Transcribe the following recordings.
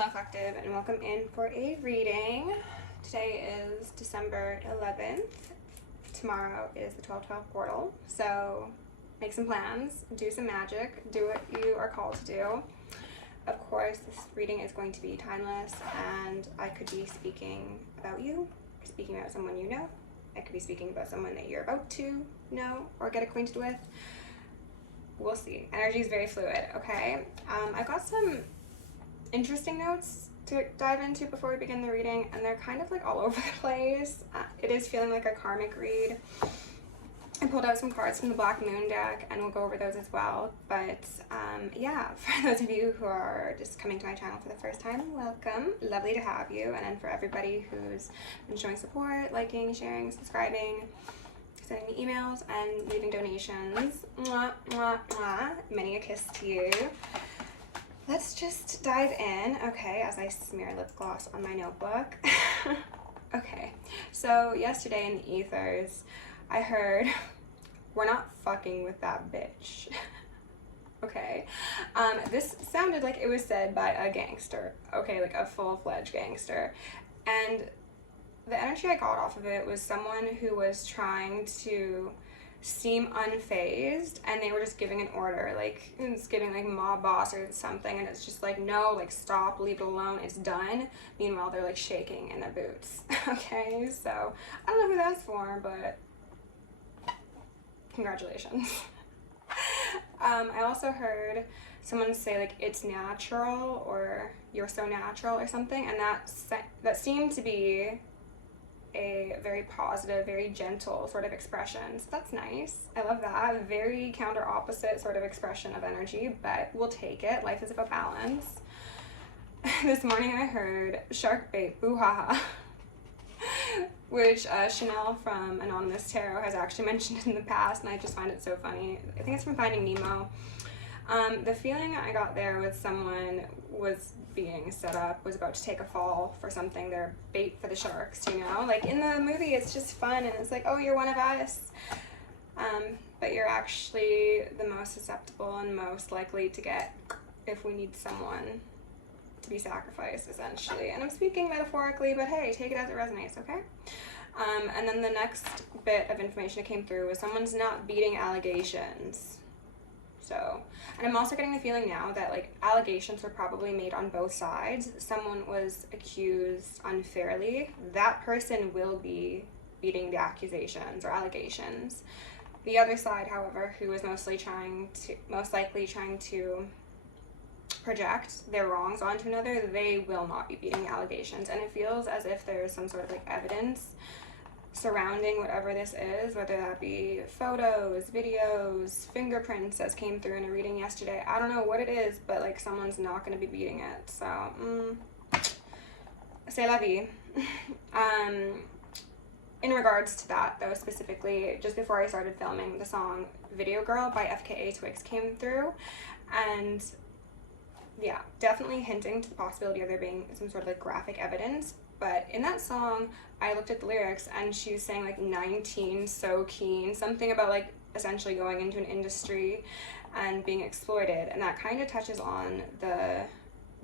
Hello Collective, and welcome in for a reading. Today is December 11th. Tomorrow is the 12/12 portal, so make some plans, do some magic, do what you are called to do. Of course, this reading is going to be timeless, and I could be speaking about you, speaking about someone you know. I could be speaking about someone that you're about to know or get acquainted with. We'll see. Energy is very fluid, okay? I've got some interesting notes to dive into before we begin the reading, and they're kind of like all over the place. It is feeling like a karmic read. I pulled out some cards from the Black Moon deck, and we'll go over those as well. But yeah, for those of you who are just coming to my channel for the first time, welcome. Lovely to have you. And then for everybody who's been showing support, liking, sharing, subscribing, sending me emails, and leaving donations, mwah, mwah, mwah. Many a kiss to you. Let's just dive in, okay, as I smear lip gloss on my notebook. Okay, so yesterday in the ethers, I heard, we're not fucking with that bitch. Okay, this sounded like it was said by a gangster, okay, like a full-fledged gangster. And the energy I got off of it was someone who was trying to seem unfazed, and they were just giving an order, like it's giving like mob boss or something, and it's just like, no, like stop, leave it alone, it's done. Meanwhile, they're like shaking in their boots. Okay, so I don't know who that's for, but congratulations. I also heard someone say like it's natural, or you're so natural, or something, and that seemed to be a very positive, very gentle sort of expression. So that's nice. I love that. Very counter opposite sort of expression of energy, but we'll take it. Life is about balance. This morning I heard shark bait, boo ha ha, which Chanel from Anonymous Tarot has actually mentioned in the past, and I just find it so funny. I think it's from Finding Nemo. The feeling I got there with someone was being set up, was about to take a fall for something. They're bait for the sharks, you know? Like in the movie, it's just fun, and it's like, oh, you're one of us. But you're actually the most susceptible and most likely to get if we need someone to be sacrificed, essentially. And I'm speaking metaphorically, but hey, take it as it resonates, okay? And then the next bit of information that came through was someone's not beating allegations. So, and I'm also getting the feeling now that like allegations were probably made on both sides. Someone was accused unfairly. That person will be beating the accusations or allegations. The other side, however, who was most likely trying to project their wrongs onto another, they will not be beating the allegations. And it feels as if there's some sort of like evidence surrounding whatever this is, whether that be photos, videos, fingerprints, as came through in a reading yesterday. I don't know what it is, but like someone's not going to be beating it. So, c'est la vie. In regards to that, though, specifically, just before I started filming, the song Video Girl by FKA Twigs came through, and yeah, definitely hinting to the possibility of there being some sort of like graphic evidence. But in that song, I looked at the lyrics, and she was saying like 19, so keen, something about like essentially going into an industry and being exploited. And that kind of touches on the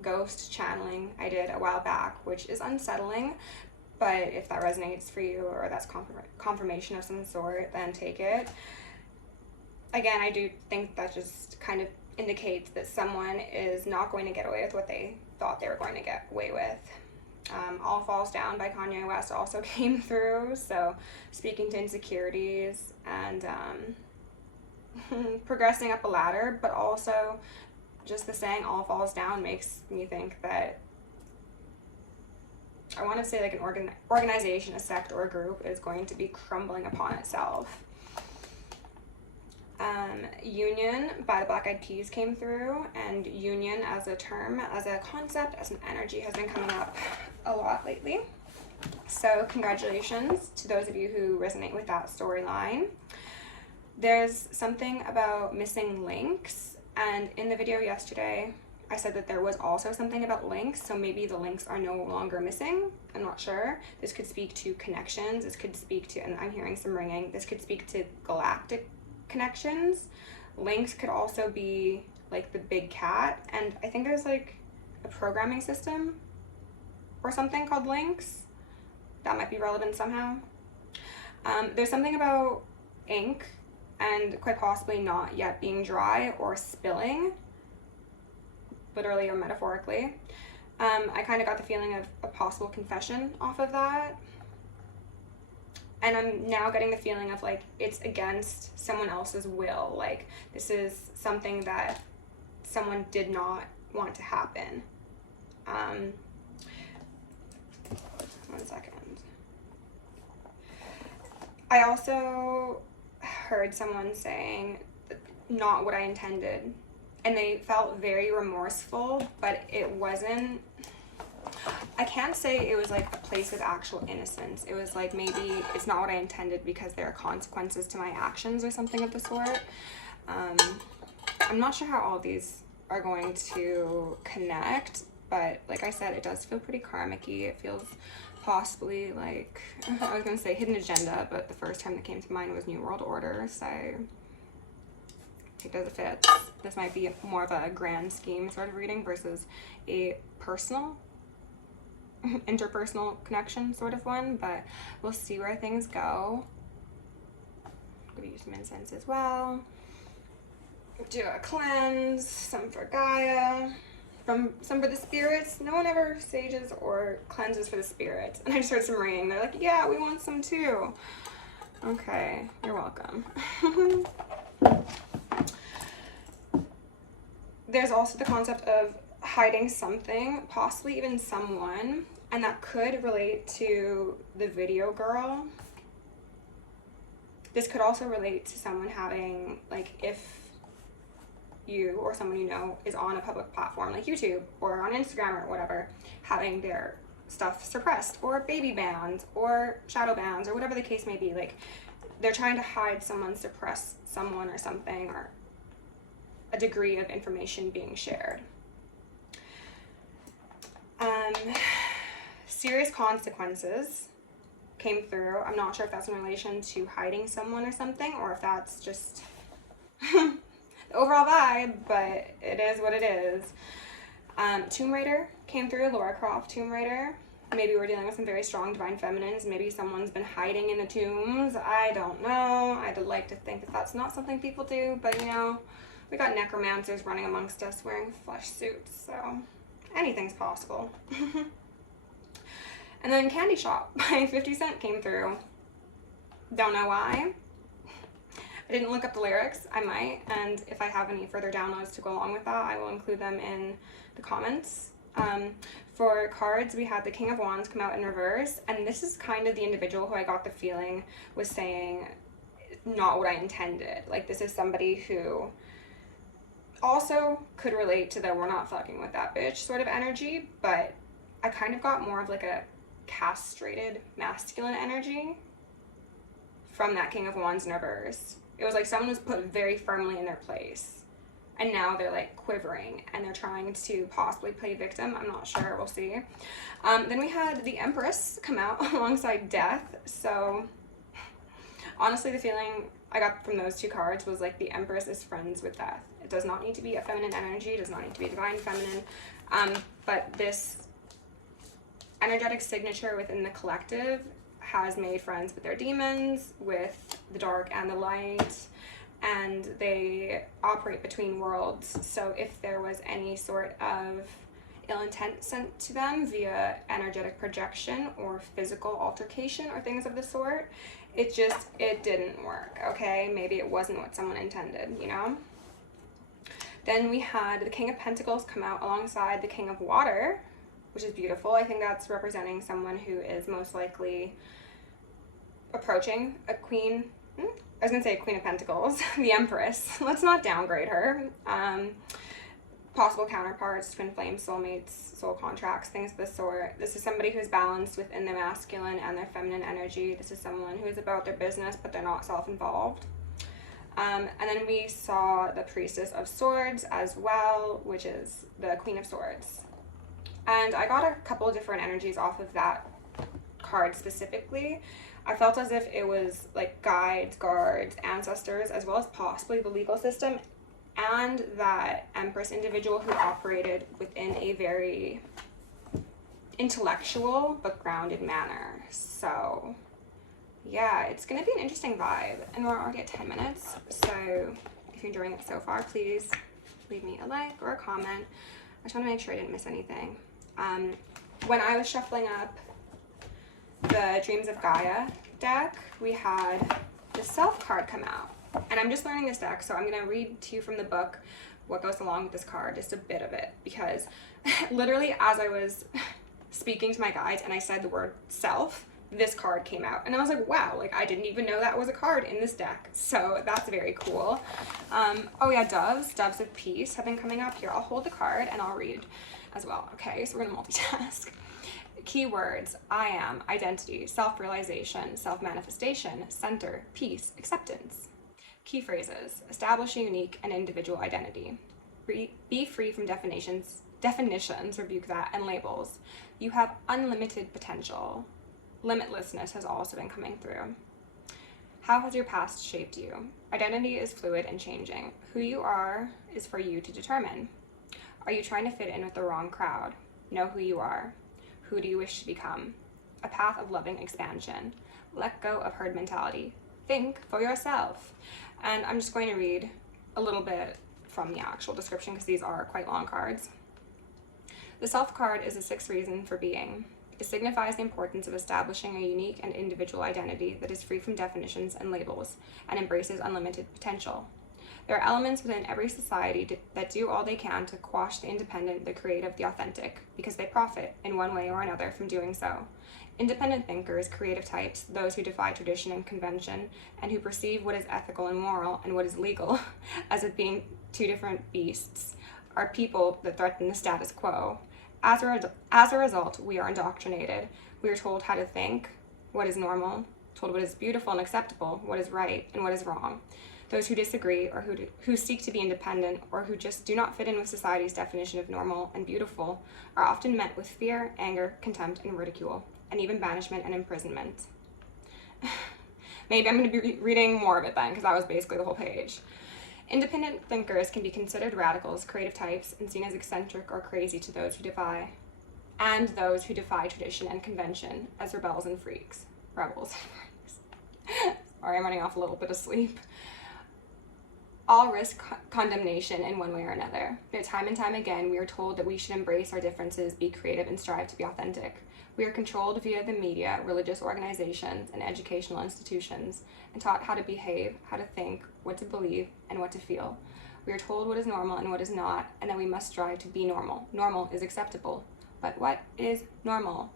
ghost channeling I did a while back, which is unsettling. But if that resonates for you, or that's confirmation of some sort, then take it. Again, I do think that just kind of indicates that someone is not going to get away with what they thought they were going to get away with. All Falls Down by Kanye West also came through, so speaking to insecurities and progressing up a ladder, but also just the saying all falls down makes me think that I want to say like an organization, a sect, or a group is going to be crumbling upon itself. Union by the Black Eyed Peas came through, and union as a term, as a concept, as an energy has been coming up a lot lately. So congratulations to those of you who resonate with that storyline. There's something about missing links, and in the video yesterday I said that there was also something about links, so maybe the links are no longer missing. I'm not sure. This could speak to connections, this could speak to, and I'm hearing some ringing, this could speak to galactic connections. Links could also be like the big cat, and I think there's like a programming system or something called links. That might be relevant somehow. There's something about ink and quite possibly not yet being dry or spilling, literally or metaphorically. I kind of got the feeling of a possible confession off of that. And I'm now getting the feeling of like it's against someone else's will. Like this is something that someone did not want to happen. 1 second. I also heard someone saying not what I intended, and they felt very remorseful, but it wasn't, I can't say it was like a place of actual innocence. It was like maybe it's not what I intended because there are consequences to my actions or something of the sort. I'm not sure how all these are going to connect, but like I said, it does feel pretty karmic-y. It feels possibly like, I was going to say hidden agenda, but the first term that came to mind was New World Order, so take it as it fits. This might be more of a grand scheme sort of reading versus a personal, interpersonal connection sort of one, but we'll see where things go. I'm going to use some incense as well. Do a cleanse, some for Gaia, some for the spirits. No one ever sages or cleanses for the spirits. And I just heard some ringing. They're like, yeah, we want some too. Okay, you're welcome. There's also the concept of hiding something, possibly even someone, and that could relate to the video girl. This could also relate to someone having, like, if you or someone you know is on a public platform like YouTube or on Instagram or whatever, having their stuff suppressed or baby banned or shadow bans or whatever the case may be. Like, they're trying to hide someone, suppress someone or something, or a degree of information being shared. Serious consequences came through. I'm not sure if that's in relation to hiding someone or something, or if that's just the overall vibe, but it is what it is. Tomb Raider came through, Lara Croft Tomb Raider. Maybe we're dealing with some very strong divine feminines. Maybe someone's been hiding in the tombs. I don't know. I'd like to think that that's not something people do, but you know, we got necromancers running amongst us wearing flesh suits, so anything's possible. And then Candy Shop by 50 Cent came through. Don't know why. I didn't look up the lyrics. I might, and if I have any further downloads to go along with that, I will include them in the comments. For cards, we had the King of Wands come out in reverse, and this is kind of the individual who I got the feeling was saying not what I intended. Like, this is somebody who also could relate to the we're not fucking with that bitch sort of energy, but I kind of got more of like a castrated masculine energy from that King of Wands in reverse. It was like someone was put very firmly in their place, and now they're like quivering and they're trying to possibly play victim. I'm not sure, we'll see. Then we had the Empress come out alongside Death. So honestly, the feeling I got from those two cards was like the Empress is friends with Death. It does not need to be a feminine energy, it does not need to be a divine feminine, but this energetic signature within the collective has made friends with their demons, with the dark and the light, and they operate between worlds. So if there was any sort of ill intent sent to them via energetic projection or physical altercation or things of the sort, it didn't work, okay? Maybe it wasn't what someone intended, you know? Then we had the King of Pentacles come out alongside the King of Water, which is beautiful. I think that's representing someone who is most likely approaching a queen. I was going to say a Queen of Pentacles, the Empress. Let's not downgrade her. Possible counterparts, twin flames, soulmates, soul contracts, things of the sort. This is somebody who's balanced within their masculine and their feminine energy. This is someone who is about their business, but they're not self-involved. And then we saw the Priestess of Swords as well, which is the Queen of Swords. And I got a couple of different energies off of that card specifically. I felt as if it was like guides, guards, ancestors, as well as possibly the legal system and that Empress individual who operated within a very intellectual but grounded manner. So yeah, it's gonna be an interesting vibe, and we're already at 10 minutes. So if you're enjoying it so far, please leave me a like or a comment. I just want to make sure I didn't miss anything. When I was shuffling up the Dreams of Gaia deck, we had the Self card come out, and I'm just learning this deck, so I'm gonna read to you from the book what goes along with this card, just a bit of it, because literally as I was speaking to my guides and I said the word self, this card came out, and I was like, wow, like I didn't even know that was a card in this deck. So that's very cool. Oh yeah, doves of peace have been coming up here. I'll hold the card and I'll read as well. Okay, so we're gonna multitask. Keywords: I am, identity, self-realization, self-manifestation, center, peace, acceptance. Key phrases: establish a unique and individual identity. Be free from definitions, rebuke that, and labels. You have unlimited potential. Limitlessness has also been coming through. How has your past shaped you? Identity is fluid and changing. Who you are is for you to determine. Are you trying to fit in with the wrong crowd? Know who you are. Who do you wish to become? A path of loving expansion. Let go of herd mentality. Think for yourself. And I'm just going to read a little bit from the actual description because these are quite long cards. The Self card is the sixth reason for being. It signifies the importance of establishing a unique and individual identity that is free from definitions and labels and embraces unlimited potential. There are elements within every society that do all they can to quash the independent, the creative, the authentic, because they profit in one way or another from doing so. Independent thinkers, creative types, those who defy tradition and convention, and who perceive what is ethical and moral and what is legal as it being two different beasts, are people that threaten the status quo. As a result, we are indoctrinated. We are told how to think, what is normal, told what is beautiful and acceptable, what is right and what is wrong. Those who disagree or who seek to be independent or who just do not fit in with society's definition of normal and beautiful are often met with fear, anger, contempt, and ridicule, and even banishment and imprisonment. Maybe I'm going to be reading more of it then, because that was basically the whole page. Independent thinkers can be considered radicals, creative types, and seen as eccentric or crazy to those who defy tradition and convention as rebels and freaks. Sorry, I'm running off a little bit of sleep. All risk condemnation in one way or another. But time and time again, we are told that we should embrace our differences, be creative, and strive to be authentic. We are controlled via the media, religious organizations, and educational institutions, and taught how to behave, how to think, what to believe, and what to feel. We are told what is normal and what is not, and that we must strive to be normal. Normal is acceptable. But what is normal?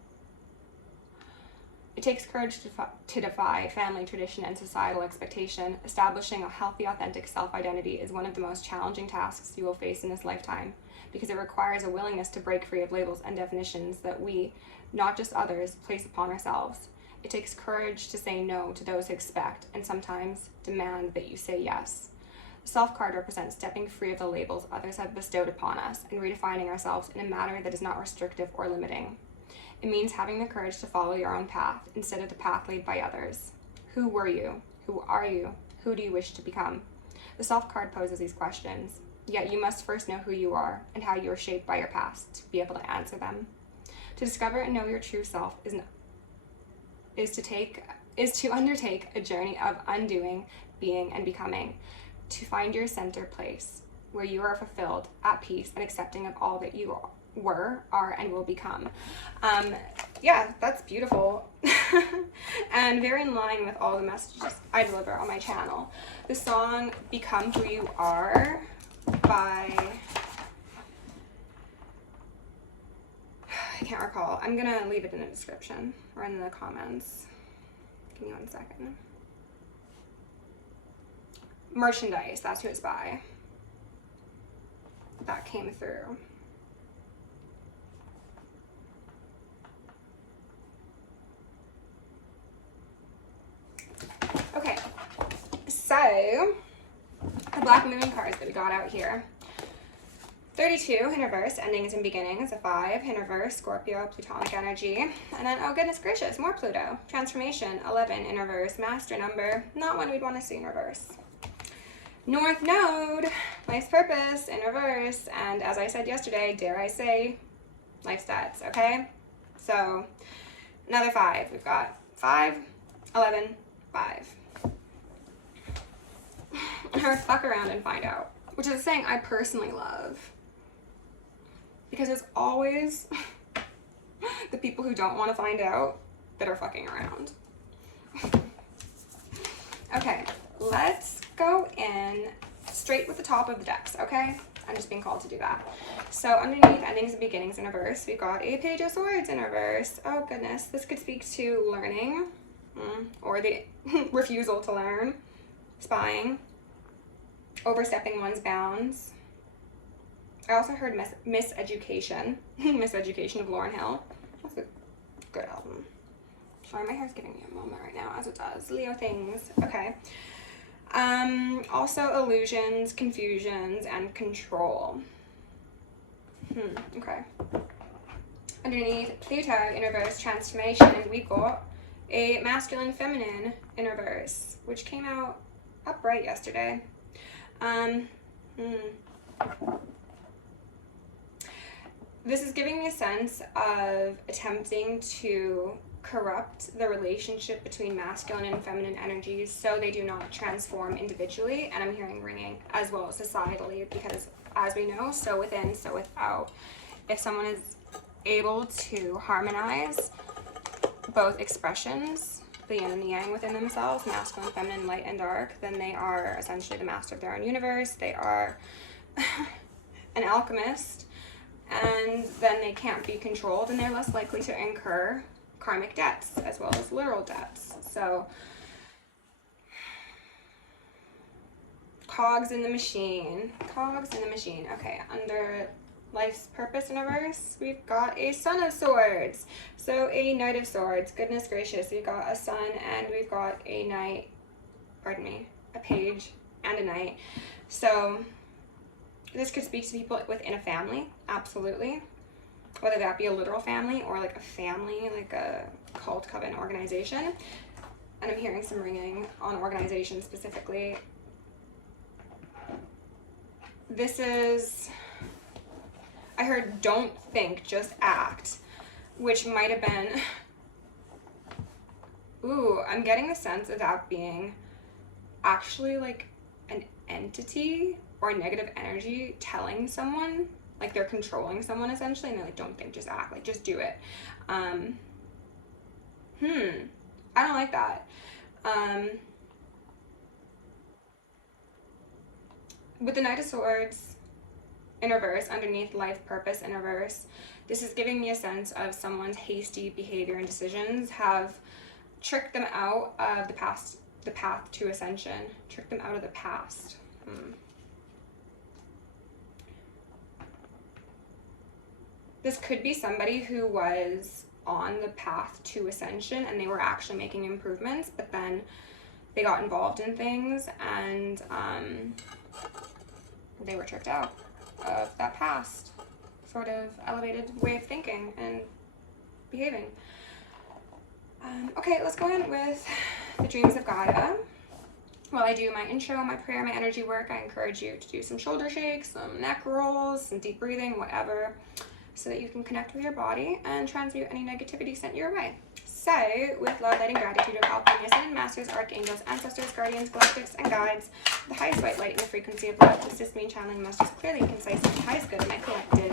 It takes courage to defy family tradition and societal expectation. Establishing a healthy, authentic self-identity is one of the most challenging tasks you will face in this lifetime, because it requires a willingness to break free of labels and definitions that we, not just others, place upon ourselves. It takes courage to say no to those who expect and sometimes demand that you say yes. The Self card represents stepping free of the labels others have bestowed upon us and redefining ourselves in a manner that is not restrictive or limiting. It means having the courage to follow your own path instead of the path laid by others. Who were you? Who are you? Who do you wish to become? The Self card poses these questions, yet you must first know who you are and how you are shaped by your past to be able to answer them. To discover and know your true self is to undertake a journey of undoing, being, and becoming, to find your center place, where you are fulfilled, at peace, and accepting of all that you were, are, and will become. Yeah, that's beautiful. And very in line with all the messages I deliver on my channel. The song Become Who You Are by, I can't recall. I'm gonna leave it in the description or in the comments. Give me 1 second. Merchandise, that's who it's by. That came through. Okay, so the Black Moon cards that we got out here. 32 in reverse, endings and beginnings. A 5 in reverse, Scorpio, Plutonic energy. And then, oh goodness gracious, more Pluto. Transformation, 11 in reverse, master number. Not one we'd want to see in reverse. North Node, life's purpose in reverse, and as I said yesterday, dare I say, life stats, okay? So, another 5. We've got 5, 11, 5. Or fuck around and find out, which is a saying I personally love. Because it's always the people who don't want to find out that are fucking around. Okay, let's go in straight with the top of the decks, okay? I'm just being called to do that. So underneath endings and beginnings in reverse, we've got a Page of Swords in reverse. Oh goodness, this could speak to learning, or the refusal to learn, spying, overstepping one's bounds. I also heard Miseducation, Miseducation of Lauryn Hill. That's a good album. Sorry, my hair's giving me a moment right now, as it does. Leo things. Okay. Also illusions, confusions, and control. Okay. Underneath, Pluto in reverse, transformation, and we got a masculine feminine in reverse, which came out upright yesterday. This is giving me a sense of attempting to corrupt the relationship between masculine and feminine energies so they do not transform individually, and I'm hearing ringing as well as societally, because as we know, so within, so without. If someone is able to harmonize both expressions, the yin and the yang within themselves, masculine, feminine, light and dark, then they are essentially the master of their own universe. They are an alchemist, and then they can't be controlled, and they're less likely to incur karmic debts as well as literal debts. So cogs in the machine. Okay, under life's purpose in reverse, we've got a Son of Swords. So a Knight of Swords. Goodness gracious, we've got a Sun and we've got a Knight, a Page and a Knight. So this could speak to people within a family, absolutely. Whether that be a literal family or like a family, like a cult, coven, organization. And I'm hearing some ringing on organization specifically. This is, I heard don't think, just act, which might have been, I'm getting the sense of that being actually like an entity or a negative energy telling someone, like they're controlling someone essentially, and they're like, don't think, just act, like just do it. I don't like that. With the Knight of Swords in reverse, underneath life purpose in reverse, this is giving me a sense of someone's hasty behavior and decisions have tricked them out of the path to ascension, tricked them out of the past. This could be somebody who was on the path to ascension and they were actually making improvements, but then they got involved in things and they were tricked out of that past sort of elevated way of thinking and behaving. Okay, let's go in with the dreams of Gaia. While I do my intro, my prayer, my energy work, I encourage you to do some shoulder shakes, some neck rolls, some deep breathing, whatever, so that you can connect with your body and transmute any negativity sent your way. So, with love, light, and gratitude of all Ascended Masters, Archangels, Ancestors, Guardians, Galactics, and Guides, the highest white light and the frequency of love to assist me in channeling messages clearly and concise and the highest good of my collective.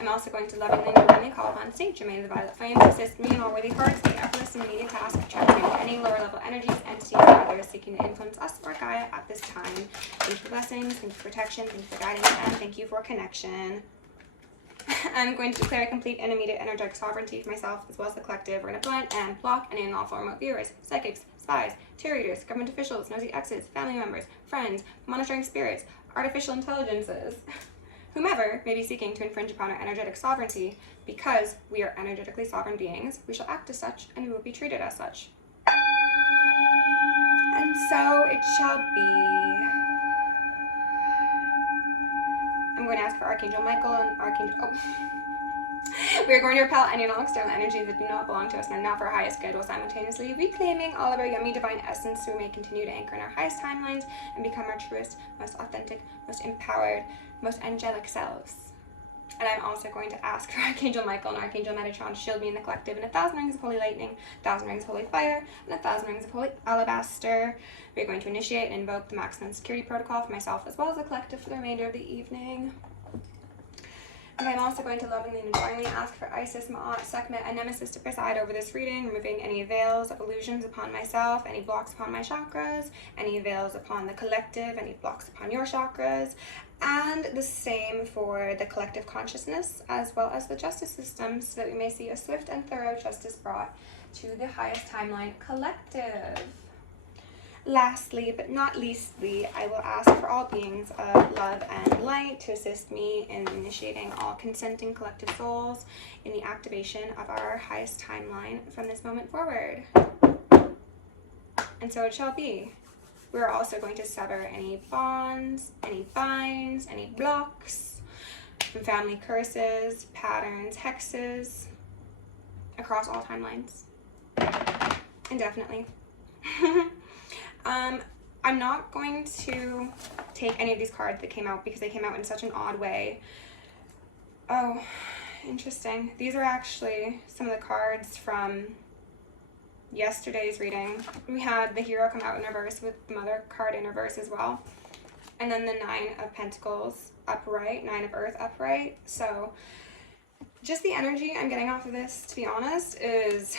I'm also going to lovingly and divinely call upon Saint Germain the Violet Flame to assist me in all worthy cards, the effortless and immediate task of transmuting any lower level energies, entities, or others seeking to influence us or Gaia at this time. Thank you for blessings, thank you for protection, thank you for guidance, and thank you for connection. I'm going to declare complete and immediate energetic sovereignty for myself as well as the collective. We're going to blend and block any and all remote viewers, psychics, spies, tarot readers, government officials, nosy exes, family members, friends, monitoring spirits, artificial intelligences, whomever may be seeking to infringe upon our energetic sovereignty. Because we are energetically sovereign beings, we shall act as such and we will be treated as such. And so it shall be. I'm going to ask for Archangel Michael and We are going to repel any and all external energies that do not belong to us and are not for our highest good, while simultaneously reclaiming all of our yummy divine essence, so we may continue to anchor in our highest timelines and become our truest, most authentic, most empowered, most angelic selves. And I'm also going to ask for Archangel Michael and Archangel Metatron to shield me in the collective in 1,000 rings of holy lightning, 1,000 rings of holy fire, and 1,000 rings of holy alabaster. We're going to initiate and invoke the maximum security protocol for myself as well as the collective for the remainder of the evening. And I'm also going to lovingly and adoringly ask for Isis, Ma'at, Sekhmet, and Nemesis to preside over this reading, removing any veils of illusions upon myself, any blocks upon my chakras, any veils upon the collective, any blocks upon your chakras, and the same for the collective consciousness as well as the justice system, so that we may see a swift and thorough justice brought to the highest timeline collective. Lastly, but not leastly, I will ask for all beings of love and light to assist me in initiating all consenting collective souls in the activation of our highest timeline from this moment forward. And so it shall be. We're also going to sever any bonds, any binds, any blocks from family curses, patterns, hexes, across all timelines. Indefinitely. I'm not going to take any of these cards that came out because they came out in such an odd way. Oh, interesting. These are actually some of the cards from yesterday's reading. We had the Hero come out in reverse with the Mother card in reverse as well. And then the Nine of Pentacles upright, Nine of Earth upright. So just the energy I'm getting off of this, to be honest, is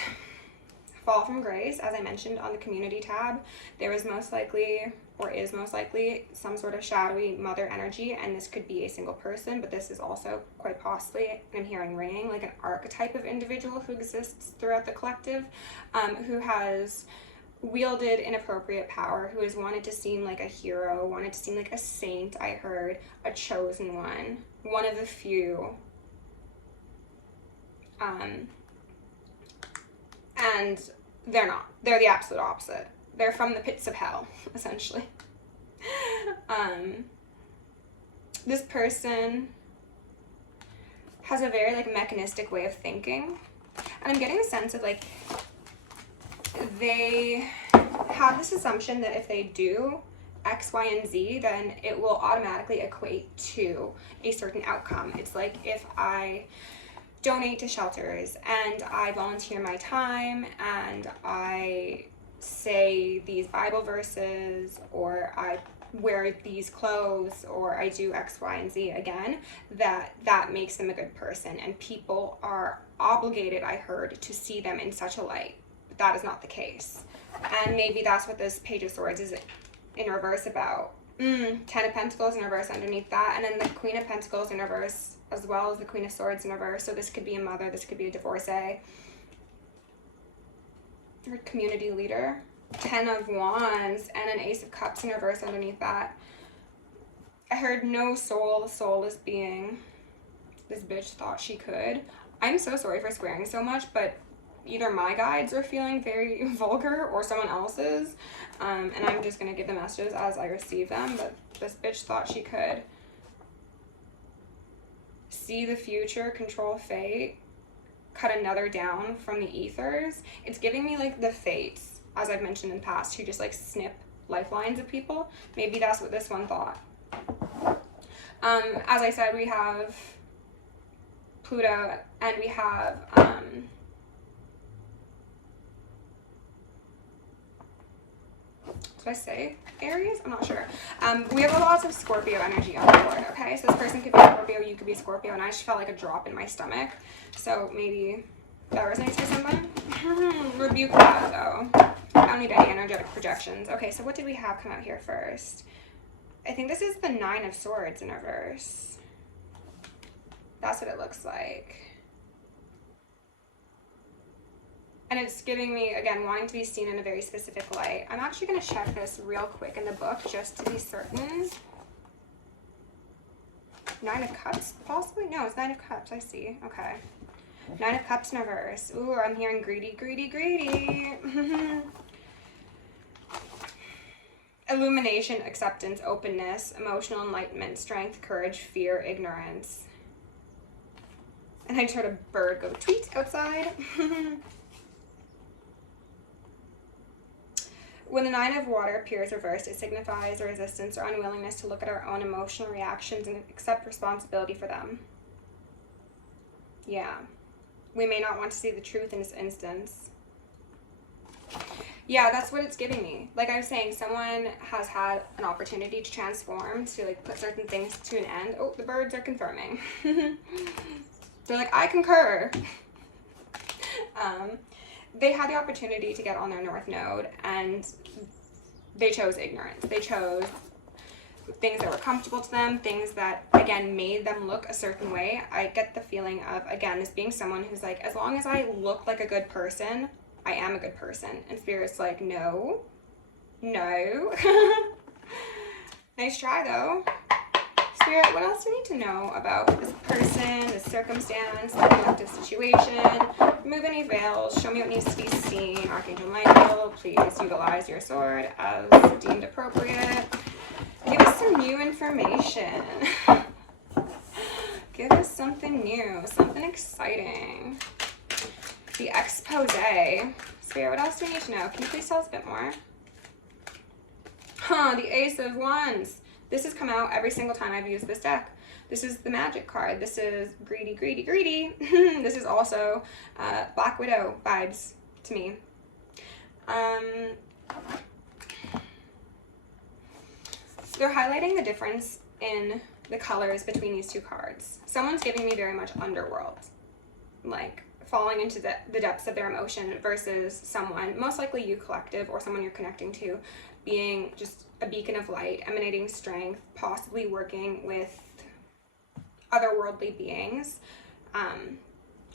fall from grace. As I mentioned on the community tab, there was most likely, or is most likely, some sort of shadowy mother energy, and this could be a single person, but this is also quite possibly, I'm hearing ringing, like an archetype of individual who exists throughout the collective, who has wielded inappropriate power, who has wanted to seem like a hero, wanted to seem like a saint, I heard, a chosen one of the few. And they're not. They're the absolute opposite. They're from the pits of hell, essentially. This person has a very mechanistic way of thinking, and I'm getting the sense of they have this assumption that if they do X, Y, and Z, then it will automatically equate to a certain outcome. It's like if I donate to shelters and I volunteer my time and I say these Bible verses, or I wear these clothes, or I do X, Y, and Z again, that makes them a good person, and people are obligated, I heard, to see them in such a light. But that is not the case. And maybe that's what this Page of Swords is in reverse about. Ten of Pentacles in reverse underneath that, and then the Queen of Pentacles in reverse, as well as the Queen of Swords in reverse. So this could be a mother, this could be a divorcee, or community leader. 10 of Wands and an Ace of Cups in reverse underneath that. I heard no soul, the soul is being, this bitch thought she could. I'm so sorry for swearing so much, but either my guides are feeling very vulgar or someone else's, and I'm just going to give the messages as I receive them. But this bitch thought she could see the future, control fate, cut another down from the ethers. It's giving me the fates, as I've mentioned in the past, who just snip lifelines of people. Maybe that's what this one thought. As I said, we have Pluto, and we have did I say Aries? I'm not sure. We have a lot of Scorpio energy on the board, okay? So this person could be Scorpio, you could be Scorpio, and I just felt like a drop in my stomach. So maybe that resonates for someone. Rebuke that, though. I don't need any energetic projections. Okay, so what did we have come out here first? I think this is the Nine of Swords in reverse. That's what it looks like. And it's giving me, again, wanting to be seen in a very specific light. I'm actually going to check this real quick in the book just to be certain. Nine of Cups, possibly? No, it's Nine of Cups. I see. Okay. Nine of Cups in reverse. Ooh, I'm hearing greedy, greedy, greedy. Illumination, acceptance, openness, emotional enlightenment, strength, courage, fear, ignorance. And I just heard a bird go tweet outside. When the Nine of Water appears reversed, it signifies a resistance or unwillingness to look at our own emotional reactions and accept responsibility for them. Yeah. We may not want to see the truth in this instance. Yeah, that's what it's giving me. Like I was saying, someone has had an opportunity to transform, to like put certain things to an end. Oh, the birds are confirming. They're like, I concur. They had the opportunity to get on their North Node, and they chose ignorance. They chose things that were comfortable to them, things that, again, made them look a certain way. I get the feeling of, again, this being someone who's like, as long as I look like a good person, I am a good person. And Spirit's like, no. No. Nice try, though. Spirit, what else do we need to know about this person, this circumstance, the collective situation? Remove any veils. Show me what needs to be seen. Archangel Michael, please utilize your sword as deemed appropriate. Give us some new information. Give us something new, something exciting. The expose. Spirit, what else do we need to know? Can you please tell us a bit more? The Ace of Wands. This has come out every single time I've used this deck. This is the magic card. This is greedy, greedy, greedy. This is also Black Widow vibes to me. So they're highlighting the difference in the colors between these two cards. Someone's giving me very much underworld, like falling into the depths of their emotion, versus someone, most likely you collective or someone you're connecting to, being just a beacon of light, emanating strength, possibly working with otherworldly beings.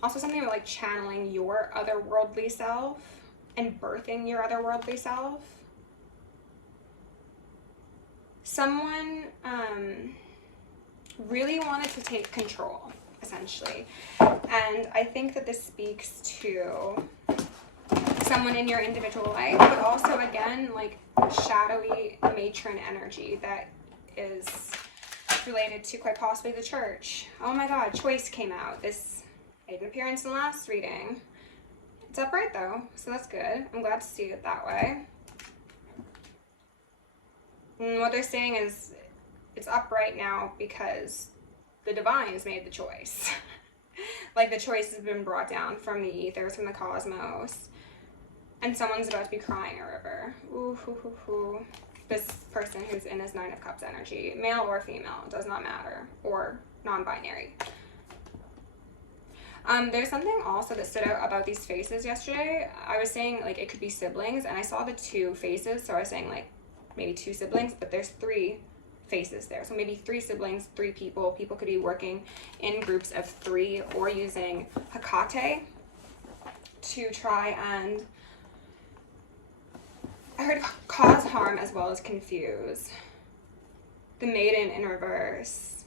Also something about like channeling your otherworldly self and birthing your otherworldly self. Someone really wanted to take control, essentially. And I think that this speaks to someone in your individual life, but also, again, like shadowy matron energy that is related to quite possibly the church. Oh my god, choice came out. This made an appearance in the last reading. It's upright though, so that's good. I'm glad to see it that way. And what they're saying is it's upright now because the divines made the choice. Like the choice has been brought down from the ethers, from the cosmos. And someone's about to be crying a river. Ooh, hoo, hoo, hoo. This person who's in his Nine of Cups energy, male or female, does not matter, or non-binary. There's something also that stood out about these faces yesterday. I was saying like it could be siblings, and I saw the two faces, so I was saying like maybe two siblings, but there's three faces there. So maybe three siblings, three people. People could be working in groups of three or using Hecate to try and, I heard cause harm as well as confuse. The Maiden in reverse.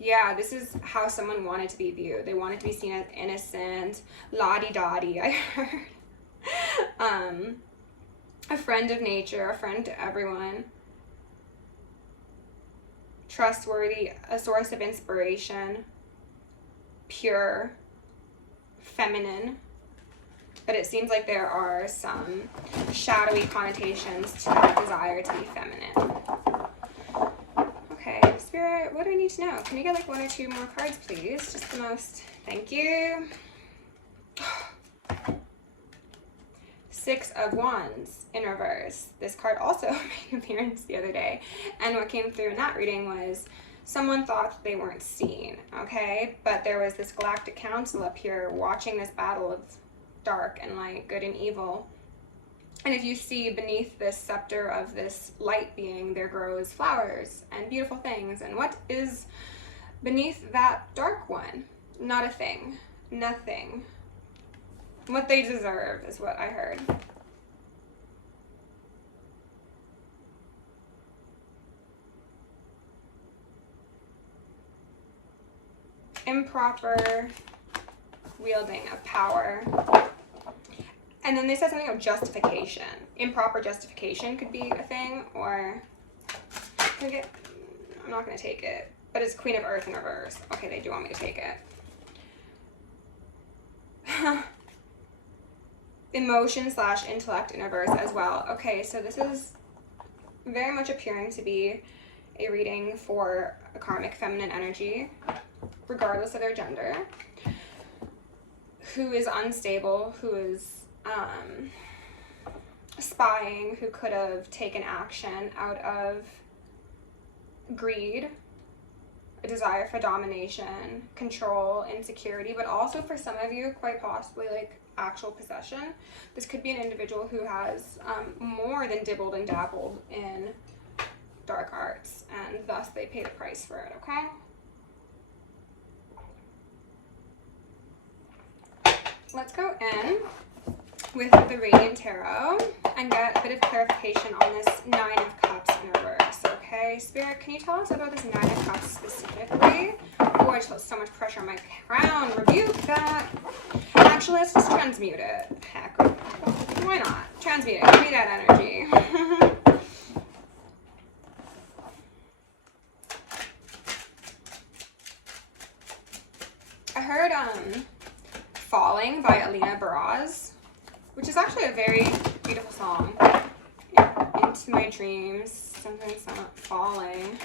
Yeah, this is how someone wanted to be viewed. They wanted to be seen as innocent, la-di-da-di, I heard. A friend of nature, a friend to everyone. Trustworthy, a source of inspiration. Pure, feminine. But it seems like there are some shadowy connotations to that desire to be feminine. Okay, Spirit, what do I need to know? Can you get like one or two more cards, please? Just the most. Thank you. Six of Wands in reverse. This card also made an appearance the other day. And what came through in that reading was someone thought they weren't seen, okay? But there was this galactic council up here watching this battle of dark and light, good and evil. And if you see beneath this scepter of this light being, there grows flowers and beautiful things. And what is beneath that dark one? Not a thing. Nothing. What they deserve is what I heard. Improper wielding of power. And then they said something about justification. Improper justification could be a thing, or I'm not going to take it. But it's Queen of Earth in reverse. Okay, they do want me to take it. emotion / intellect in reverse as well. Okay, so this is very much appearing to be a reading for a karmic feminine energy, regardless of their gender, who is unstable, who is spying, who could have taken action out of greed, a desire for domination, control, insecurity, but also for some of you, quite possibly like actual possession. This could be an individual who has more than dibbled and dabbled in dark arts, and thus they pay the price for it, okay? Let's go in with the Radiant Tarot and get a bit of clarification on this Nine of Cups in reverse, okay? Spirit, can you tell us about this Nine of Cups specifically? Oh, I just felt so much pressure on my crown. Rebuke that. Actually, let's just transmute it. Heck, why not? Transmute it. Give me that energy. I heard Falling by Alina Baraz, which is actually a very beautiful song. Into my dreams, sometimes not falling.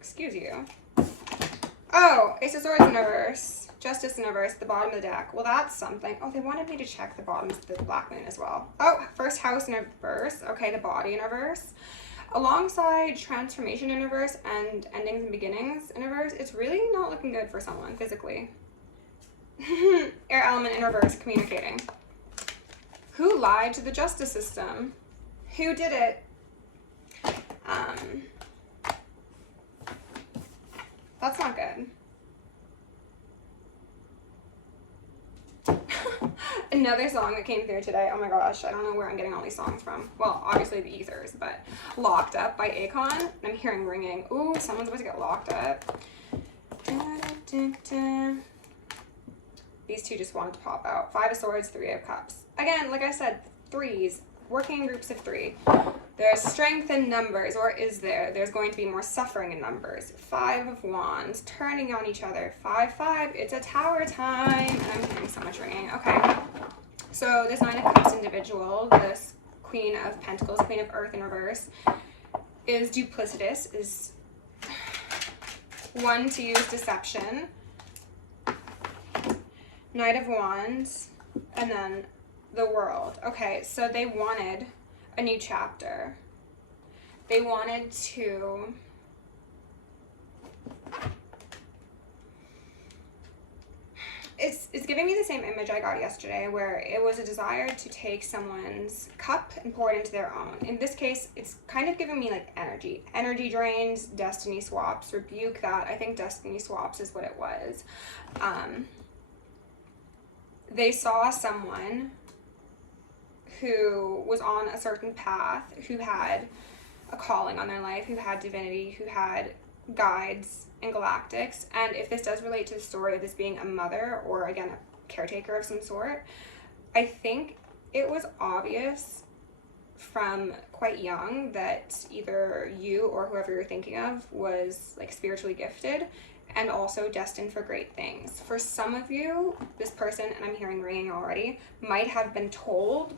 Excuse you. Oh, Ace of Swords in reverse, Justice in reverse, the bottom of the deck. Well, that's something. Oh, they wanted me to check the bottom of the Black Moon as well. Oh, First House in reverse. Okay, the Body in reverse. Alongside Transformation in reverse and Endings and Beginnings in reverse, it's really not looking good for someone physically. Air element in reverse, communicating. Who lied to the justice system? Who did it? That's not good. Another song that came through today. Oh my gosh, I don't know where I'm getting all these songs from. Well, obviously the ethers, but Locked Up by Akon. I'm hearing ringing. Ooh, someone's about to get locked up. Da, da, da, da. These two just wanted to pop out. Five of Swords, Three of Cups. Again, like I said, threes, working in groups of three. There's strength in numbers, or is there? There's going to be more suffering in numbers. Five of Wands, turning on each other. 5-5, it's a tower time. And I'm hearing so much ringing. Okay. So this Nine of Cups individual, this Queen of Pentacles, Queen of Earth in reverse, is duplicitous, is one to use deception. Knight of Wands, and then the World. Okay, so they wanted a new chapter. They wanted to it's giving me the same image I got yesterday, where it was a desire to take someone's cup and pour it into their own. In this case, it's kind of giving me like energy drains, destiny swaps. Rebuke that. I think destiny swaps is what it was. They saw someone who was on a certain path, who had a calling on their life, who had divinity, who had guides and galactics. And if this does relate to the story of this being a mother, or again a caretaker of some sort, I think it was obvious from quite young that either you or whoever you're thinking of was like spiritually gifted and also destined for great things. For some of you, this person, and I'm hearing ringing already, might have been told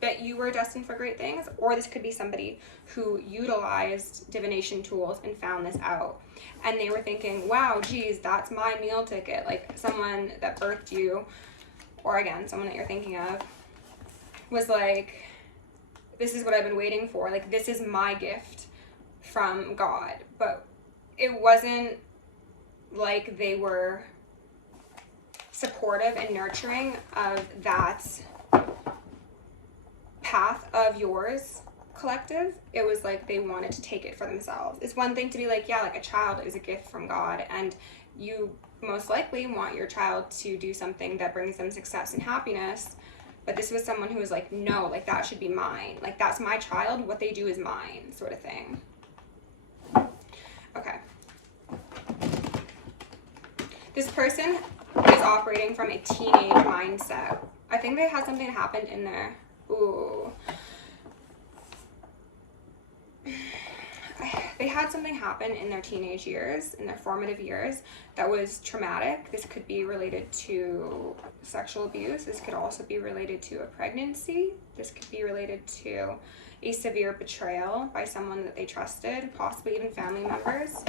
that you were destined for great things, or this could be somebody who utilized divination tools and found this out. And they were thinking, wow, geez, that's my meal ticket. Like someone that birthed you, or again, someone that you're thinking of, was like, this is what I've been waiting for. Like, this is my gift from God. But it wasn't like they were supportive and nurturing of that path of yours, collective. It was like they wanted to take it for themselves. It's one thing to be like, yeah, like a child is a gift from God, and you most likely want your child to do something that brings them success and happiness. But this was someone who was like, no, like that should be mine. Like that's my child. What they do is mine, sort of thing. Okay. This person is operating from a teenage mindset. I think they had something that happened in there. Ooh. they had something happen in their teenage years, in their formative years, that was traumatic. This could be related to sexual abuse. This could also be related to a pregnancy. This could be related to a severe betrayal by someone that they trusted, possibly even family members.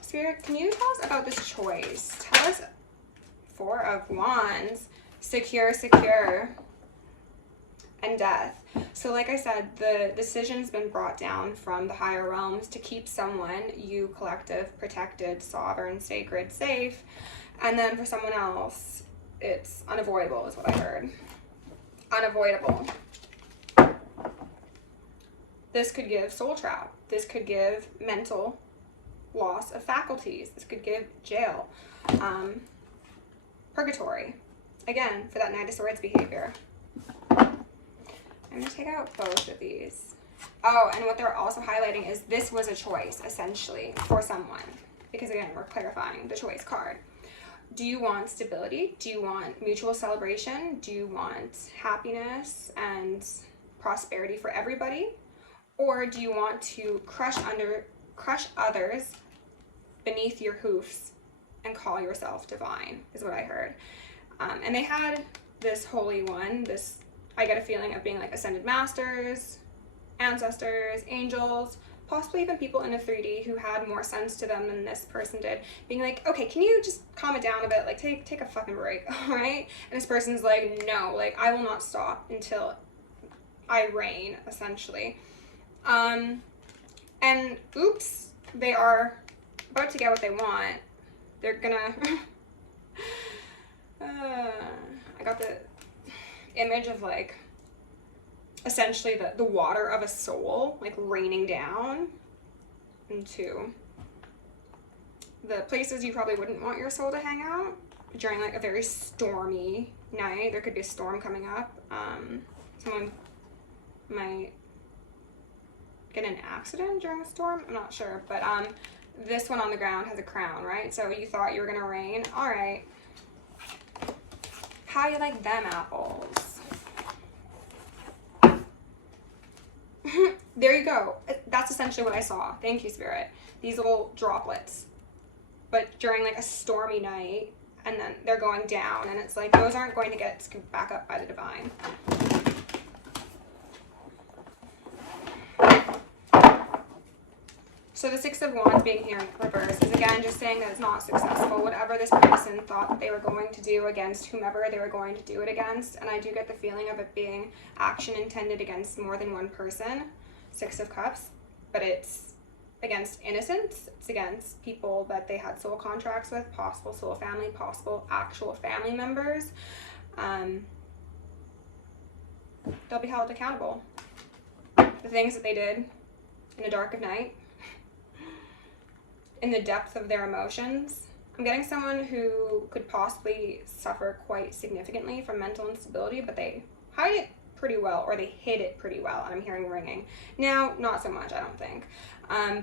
Spirit, can you tell us about this choice? Tell us, Four of Wands, secure, secure, and death. So like I said, the decision's been brought down from the higher realms to keep someone, you collective, protected, sovereign, sacred, safe. And then for someone else, it's unavoidable is what I heard. Unavoidable. This could give soul trap. This could give mental loss of faculties. This could give jail. Purgatory. Again, for that Knight of Swords behavior. I'm going to take out both of these. Oh, and what they're also highlighting is this was a choice, essentially, for someone. Because again, we're clarifying the choice card. Do you want stability? Do you want mutual celebration? Do you want happiness and prosperity for everybody? Or do you want to crush others beneath your hoofs and call yourself divine, is what I heard. And they had this holy one, this, I get a feeling of being like ascended masters, ancestors, angels, possibly even people in a 3D who had more sense to them than this person did, being like, okay, can you just calm it down a bit, like take a fucking break, all right? And this person's like, no, like I will not stop until I reign, essentially. And oops, they are about to get what they want. They're gonna I got the image of like essentially the water of a soul like raining down into the places you probably wouldn't want your soul to hang out during like a very stormy night. There could be a storm coming up. Someone might get in an accident during a storm, I'm not sure, but this one on the ground has a crown, right? So you thought you were gonna reign. All right, how you like them apples? There you go. That's essentially what I saw. Thank you, Spirit. These little droplets, but during like a stormy night, and then they're going down, and it's like those aren't going to get scooped back up by the divine. So the Six of Wands being here in reverse is again just saying that it's not successful. Whatever this person thought that they were going to do against whomever they were going to do it against. And I do get the feeling of it being action intended against more than one person. Six of Cups. But it's against innocents. It's against people that they had soul contracts with. Possible soul family. Possible actual family members. They'll be held accountable. The things that they did in the dark of night. In the depth of their emotions. I'm getting someone who could possibly suffer quite significantly from mental instability, but they hide it pretty well, or they hid it pretty well, and I'm hearing ringing. Now, not so much, I don't think.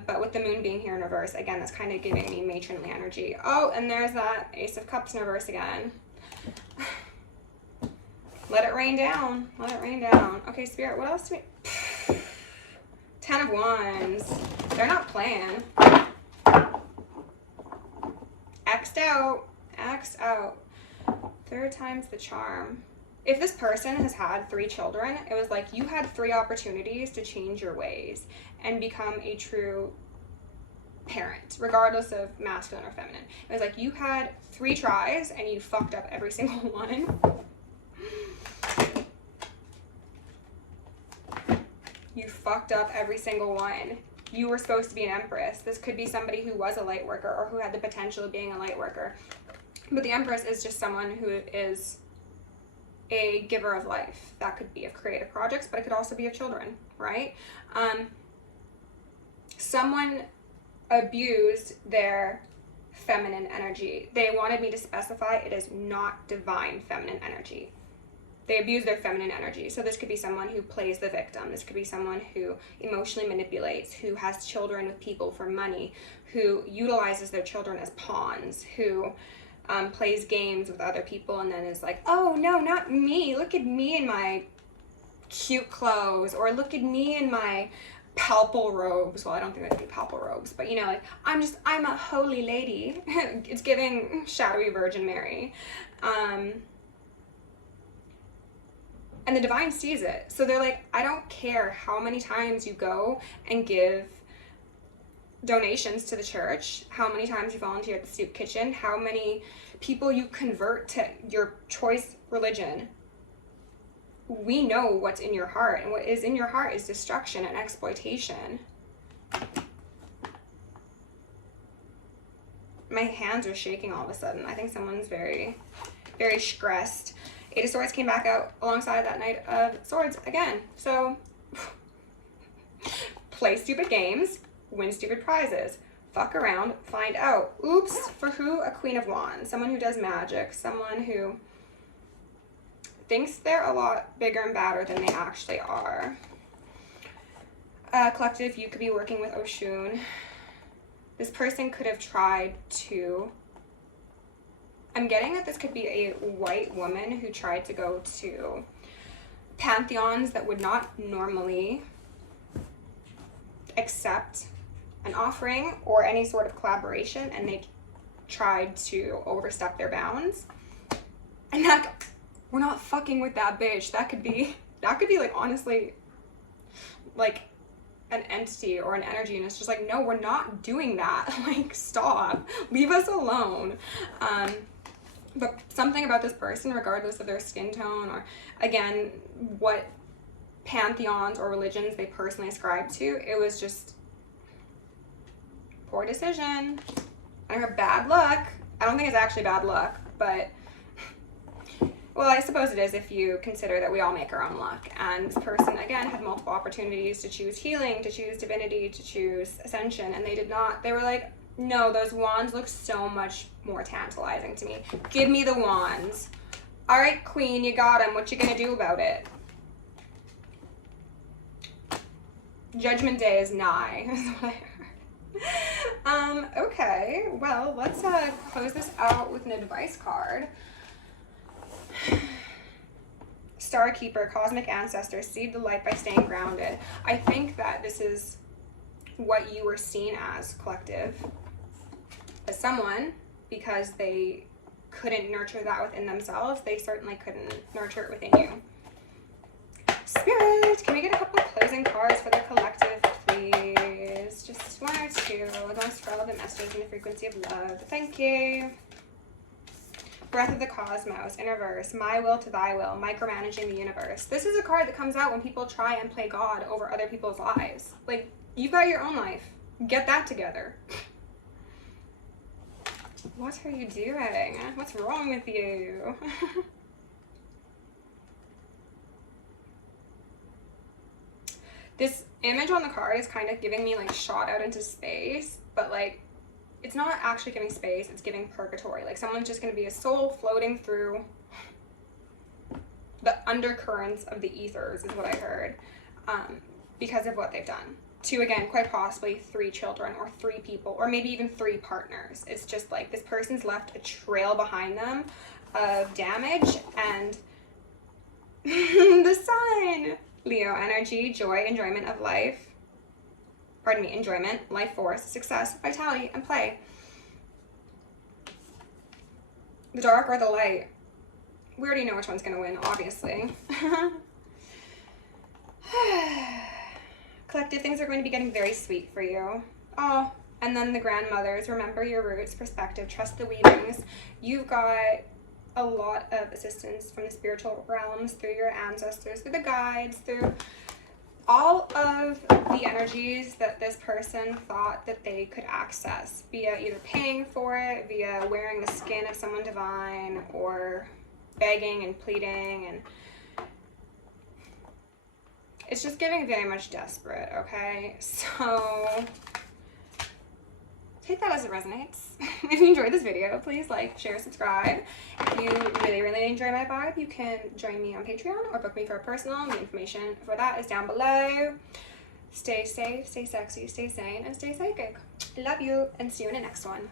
But with the moon being here in reverse, again, that's kind of giving me matronly energy. Oh, and there's that Ace of Cups in reverse again. Let it rain down. Let it rain down. Okay, Spirit, what else do we... Ten of Wands. They're not playing. X'd out. X'd out. Third time's the charm. If this person has had 3 children, it was like you had 3 opportunities to change your ways and become a true parent, regardless of masculine or feminine. It was like you had 3 tries and you fucked up every single one. You fucked up every single one. You were supposed to be an empress. This could be somebody who was a light worker or who had the potential of being a light worker. But the empress is just someone who is a giver of life. That could be of creative projects, but it could also be of children, right? Someone abused their feminine energy. They wanted me to specify it is not divine feminine energy. They abuse their feminine energy. So this could be someone who plays the victim. This could be someone who emotionally manipulates, who has children with people for money, who utilizes their children as pawns, who plays games with other people and then is like, oh no, not me. Look at me in my cute clothes, or look at me in my palpable robes. Well, I don't think that'd be palpable robes, but you know, like, I'm a holy lady. It's giving shadowy Virgin Mary. And the divine sees it. So they're like, I don't care how many times you go and give donations to the church, how many times you volunteer at the soup kitchen, how many people you convert to your choice religion. We know what's in your heart, and what is in your heart is destruction and exploitation. My hands are shaking all of a sudden. I think someone's very, very stressed. Eight of Swords came back out alongside that Knight of Swords again. So, play stupid games, win stupid prizes. Fuck around, find out. Oops, for who? A Queen of Wands. Someone who does magic. Someone who thinks they're a lot bigger and badder than they actually are. Collective, you could be working with Oshun. This person could have tried to... I'm getting that this could be a white woman who tried to go to pantheons that would not normally accept an offering or any sort of collaboration, and they tried to overstep their bounds. And that... We're not fucking with that bitch. That could be like, honestly, like an entity or an energy, and it's just like, no, we're not doing that. Like, stop, leave us alone. But something about this person, regardless of their skin tone or, again, what pantheons or religions they personally ascribe to, it was just poor decision. I heard bad luck. I don't think it's actually bad luck, but... Well, I suppose it is if you consider that we all make our own luck. And this person, again, had multiple opportunities to choose healing, to choose divinity, to choose ascension, and they did not. They were like, no, those wands look so much more tantalizing to me. Give me the wands. All right, queen, you got them. What you gonna do about it? Judgment Day is nigh, is what I heard. Okay, well, let's close this out with an advice card. Starkeeper, cosmic ancestor, see the light by staying grounded. I think that this is what you were seen as, collective, as someone, because they couldn't nurture that within themselves. They certainly couldn't nurture it within you. Spirit, can we get a couple closing cards for the collective, please? Just one or two. The most relevant messages in the frequency of love. Thank you. Breath of the Cosmos, in reverse, my will to thy will, micromanaging the universe. This is a card that comes out when people try and play God over other people's lives. Like, you've got your own life. Get that together. What are you doing? What's wrong with you? This image on the card is kind of giving me like shot out into space, but like, it's not actually giving space, it's giving purgatory. Like, someone's just going to be a soul floating through the undercurrents of the ethers, is what I heard, because of what they've done. To, again, quite possibly 3 children or 3 people, or maybe even 3 partners. It's just like this person's left a trail behind them of damage, and the sun. Leo energy, joy, enjoyment of life. Pardon me, enjoyment, life force, success, vitality, and play. The dark or the light? We already know which one's going to win, obviously. Collective, things are going to be getting very sweet for you. Oh, and then the grandmothers, remember your roots, perspective, trust the weavings. You've got a lot of assistance from the spiritual realms, through your ancestors, through the guides, through all of the energies that this person thought that they could access via either paying for it, via wearing the skin of someone divine, or begging and pleading, and it's just giving very much desperate, okay? So take that as it resonates. If you enjoyed this video, please like, share, subscribe. If you really, really enjoy my vibe, you can join me on Patreon or book me for a personal. The information for that is down below. Stay safe, stay sexy, stay sane, and stay psychic. Love you, and see you in the next one.